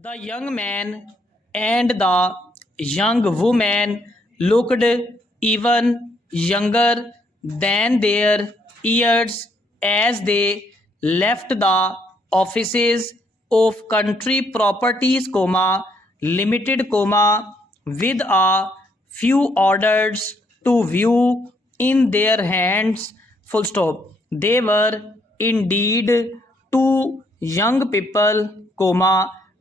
The young man and the young woman looked even younger than their years as they left the offices of country properties, limited, with a few orders to view in their hands, full stop. They were indeed two young people,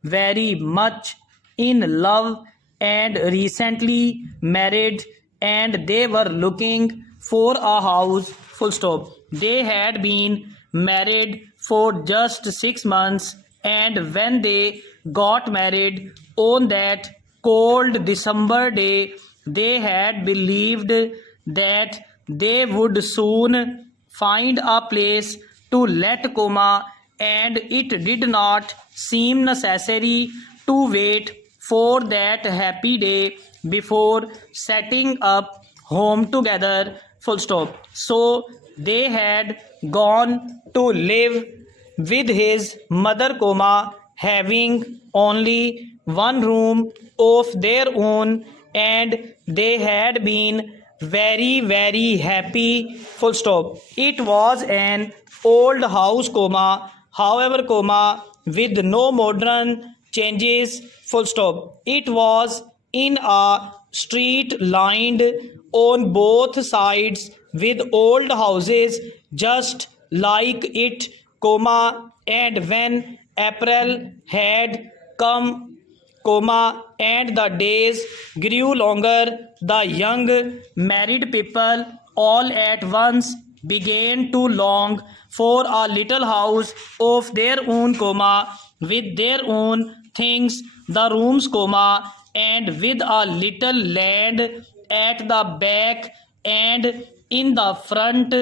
very much in love and recently married, and they were looking for a house, full stop. They had been married for just 6 months, and when they got married on that cold December day, they had believed that they would soon find a place to let, and it did not seem necessary to wait for that happy day before setting up home together, full stop. So they had gone to live with his mother, having only one room of their own, and they had been very happy, full stop. It was an old house, however, with no modern changes, full stop. It was in a street lined on both sides with old houses just like it, and when April had come, and the days grew longer, the young married people all at once began to long for a little house of their own, with their own things, the rooms, and with a little land at the back and in the front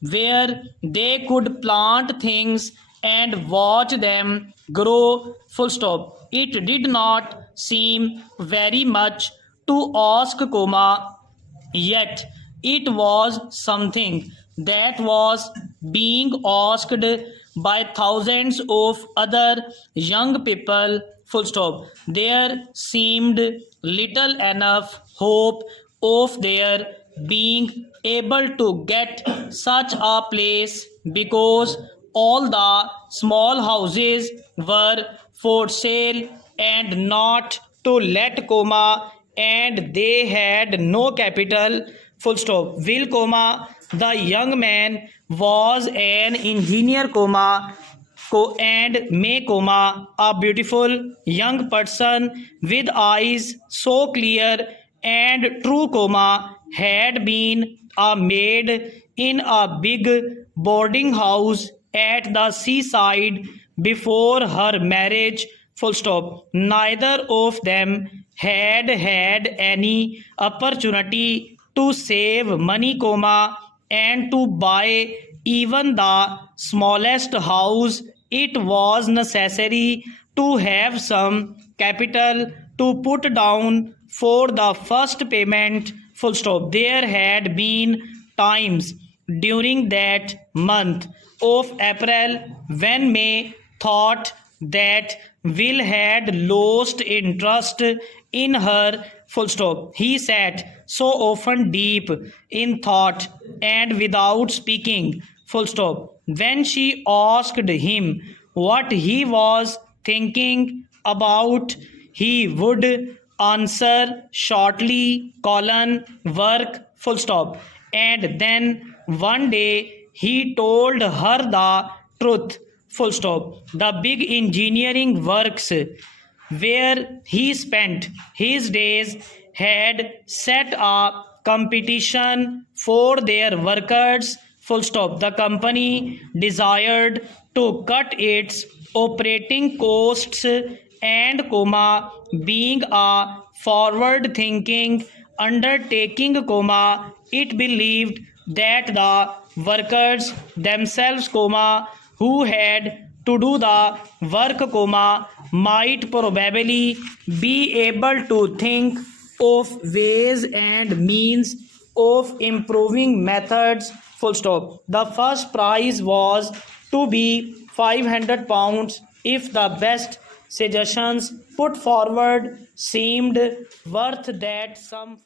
where they could plant things and watch them grow, full stop. It did not seem very much to ask, yet it was something that was being asked by thousands of other young people, full stop. There seemed little enough hope of their being able to get such a place because all the small houses were for sale and not to let, and they had no capital, full stop. Will, the young man was an engineer, and may, a beautiful young person with eyes so clear and true, had been a maid in a big boarding house at the seaside before her marriage, full stop. Neither of them had had any opportunity to save money, and to buy even the smallest house. It was necessary to have some capital to put down for the first payment, full stop. There had been times during that month of April when May thought that Will had lost interest in her, full stop. He sat so often deep in thought and without speaking, full stop. When she asked him what he was thinking about, he would answer shortly, work, full stop. And then one day he told her the truth, full stop. The big engineering works where he spent his days had set a competition for their workers, full stop. The company desired to cut its operating costs and, being a forward thinking undertaking, it believed that the workers themselves, who had to do the work, might probably be able to think of ways and means of improving methods, full stop. The first prize was to be £500 if the best suggestions put forward seemed worth that some